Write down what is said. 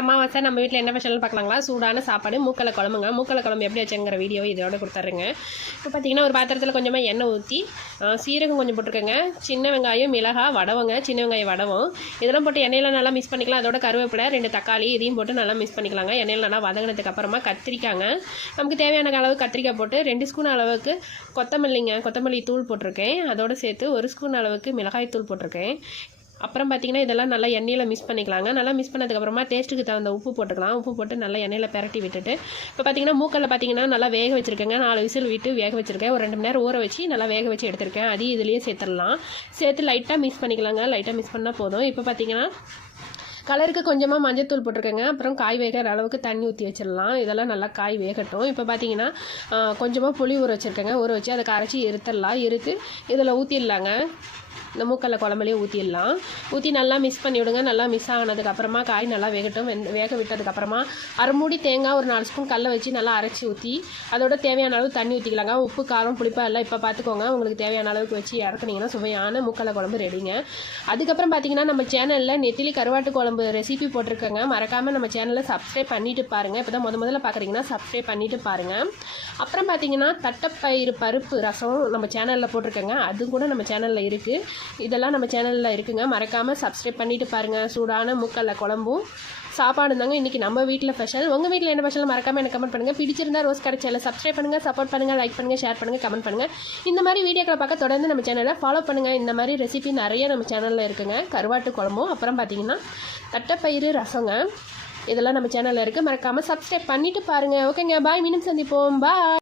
அமாவாசை நம்ம வீட்டில் என்ன ஸ்பெஷல்னு பார்க்கலாங்களா? சூடான சாப்பாடு மூக்கலை குழம்புங்க. மூக்கலை குழம்பு எப்படி வச்சுங்கிற வீடியோ இதோட கொடுத்துட்றேங்க. இப்போ பார்த்தீங்கன்னா ஒரு பாத்திரத்தில் கொஞ்சமாக எண்ணெய் ஊற்றி சீரகம் கொஞ்சம் போட்டுருக்கேங்க. சின்ன வெங்காயம், மிளகாய், வடவங்க, சின்ன வெங்காயம் வடவும் இதெல்லாம் போட்டு எண்ணெயில் நல்லா மிக்ஸ் பண்ணிக்கலாம். அதோட கருவேப்பிலை, 2 தக்காளி இதையும் போட்டு நல்லா மிக்ஸ் பண்ணிக்கலாங்க. எண்ணெயில் நல்லா வதங்கினதுக்கு அப்புறமா கத்திரிக்காங்க. நமக்கு தேவையான அளவு கத்திரிக்காய் போட்டு 2 ஸ்பூன் அளவுக்கு கொத்தமல்லி தூள் போட்டிருக்கேன். அதோடு சேர்த்து 1 ஸ்பூன் அளவுக்கு மிளகாய் தூள் போட்டிருக்கேன். அப்புறம் பார்த்திங்கன்னா இதெல்லாம் நல்லா எண்ணெயில் மிக்ஸ் பண்ணிக்கலாங்க. நல்லா மிக்ஸ் பண்ணதுக்கப்புறமா டேஸ்ட்டுக்கு தகுந்த உப்பு போட்டுக்கலாம். உப்பு போட்டு நல்லா எண்ணெயில் பெரட்டி விட்டுட்டு இப்போ பார்த்திங்கன்னா மூக்கல்ல பார்த்திங்கன்னா நல்லா வேக வச்சுருக்கேங்க. 4 விசில் விட்டு வேக வச்சுருக்கேன். ஒரு 2 மணி நேரம் ஊற வச்சு நல்லா வேக வச்சு எடுத்திருக்கேன். அதையும் இதுலேயே சேர்த்துடலாம். சேர்த்து லைட்டாக மிக்ஸ் பண்ணிக்கலாங்க. லைட்டாக மிக்ஸ் பண்ணால் போதும். இப்போ பார்த்திங்கன்னா கலருக்கு கொஞ்சமாக மஞ்சத்தூள் போட்டிருக்கேங்க. அப்புறம் காய் வேகிற அளவுக்கு தண்ணி ஊற்றி வச்சிடலாம். இதெல்லாம் நல்லா காய் வேகட்டும். இப்போ பார்த்தீங்கன்னா கொஞ்சமாக புளி ஊற வச்சுருக்கேங்க. ஊற வச்சு அதை கரைச்சி இருத்துடலாம். இருத்து இதில் ஊற்றிடலாங்க. இந்த மூக்கல்ல குழம்புலேயே ஊற்றிடலாம். ஊற்றி நல்லா மிக்ஸ் பண்ணி விடுங்க. நல்லா மிக்ஸ் ஆனதுக்கப்புறமா காய் நல்லா வேகட்டும். வேக விட்டதுக்கப்புறமா அரை மூடி தேங்காய், ஒரு 4 ஸ்பூன் கல்லை வச்சு நல்லா அரைச்சி ஊற்றி அதோட தேவையான அளவு தண்ணி ஊற்றிக்கலாங்க. உப்பு, காரம், புளிப்பா எல்லாம் இப்போ பார்த்துக்கோங்க. உங்களுக்கு தேவையான அளவுக்கு வச்சு இறக்குனீங்கன்னா சுவையான மூக்கல்ல குழம்பு ரெடிங்க. அதுக்கப்புறம் பார்த்தீங்கன்னா நம்ம சேனலில் நெத்திலி கருவாட்டு குழம்பு ரெசிபி போட்டிருக்கேங்க. மறக்காமல் நம்ம சேனலில் சப்ஸ்கிரைப் பண்ணிவிட்டு பாருங்கள். இப்போ தான் முதல்ல பார்க்குறீங்கன்னா சப்ஸ்கிரைப் பண்ணிவிட்டு பாருங்கள். அப்புறம் பார்த்தீங்கன்னா தட்டைப்பயிறு பருப்பு ரசம் நம்ம சேனலில் போட்டிருக்கேங்க. அது கூட நம்ம சேனலில் இருக்குது. இதெல்லாம் நம்ம சேனலில் இருக்குங்க. மறக்காமல் சப்ஸ்கிரைப் பண்ணிவிட்டு பாருங்கள். சூடான மூக்கல்ல குழம்பும் சாப்பாடு தாங்க இன்றைக்கி நம்ம வீட்டில் ஸ்பெஷல். உங்கள் வீட்டில் என்ன ஸ்பெஷல் மறக்காமல் எனக்கு கமெண்ட் பண்ணுங்கள். பிடிச்சிருந்தா ரோஸ் கடை சேனலை சப்ஸ்கிரைப் பண்ணுங்கள், சப்போர்ட் பண்ணுங்கள், லைக் பண்ணுங்கள், ஷேர் பண்ணுங்கள், கமெண்ட் பண்ணுங்கள். இந்த மாதிரி வீடியோக்களை பார்க்க தொடர்ந்து நம்ம சேனலை ஃபாலோ பண்ணுங்கள். இந்த மாதிரி ரெசிபி நிறைய நம்ம சேனலில் இருக்குங்க. கருவாட்டு குழம்பும் அப்புறம் பார்த்திங்கன்னா தட்டைப்பயிறு ரசங்க இதெல்லாம் நம்ம சேனலில் இருக்குது. மறக்காமல் சப்ஸ்கிரைப் பண்ணிவிட்டு பாருங்கள். ஓகேங்க, பாய். மீண்டும் சந்திப்போம். பாய்.